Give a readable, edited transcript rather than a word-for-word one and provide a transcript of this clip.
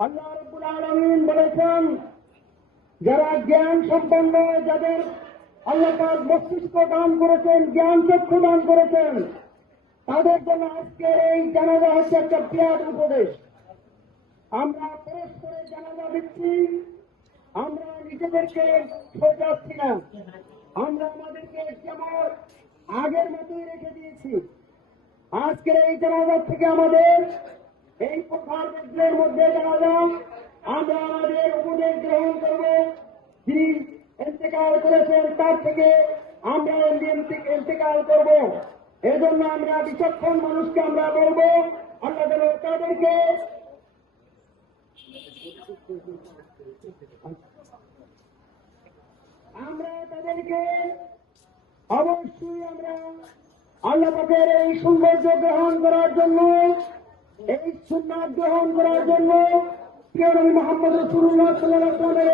আল্লাহ রাব্বুল আলামিন বলেছেন, যারা জ্ঞান সম্পন্ন, যাদের আল্লাহ পাক মস্তিষ্ক দান করেছেন, জ্ঞান চক্ষু দান করেছেন, তাদের জন্য আজকের এই জানাজা হচ্ছে একটা বিরাট উপদেশ। আমরা পরস্পরের জানাজা দিচ্ছি, আমরা নিজেদেরকে সোজাচ্ছি না, আমরা আমাদেরকে যেমন আগের মতোই রেখে দিয়েছি। আজকের এই জানাজা থেকে আমাদের এই প্রখার বিদ্রোহের মধ্যে জানাজা, আমরা আমাদের উপদেশ গ্রহণ করব। যিনি ইন্তেকাল করেছেন তার থেকে আমরা ইন্তেকাল করব। এজন্য আমরা বিচক্ষণ মানুষকে আমরা বলব, আল্লাহ যেন তাদেরকে অবশ্যই আমরা আল্লাহ পাকের এই সৌন্দর্য গ্রহণ করার জন্য, এই সুন্নাত গ্রহণ করার জন্য প্রিয় নবী মুহাম্মদ রাসূলুল্লাহ সাল্লাল্লাহু আলাইহি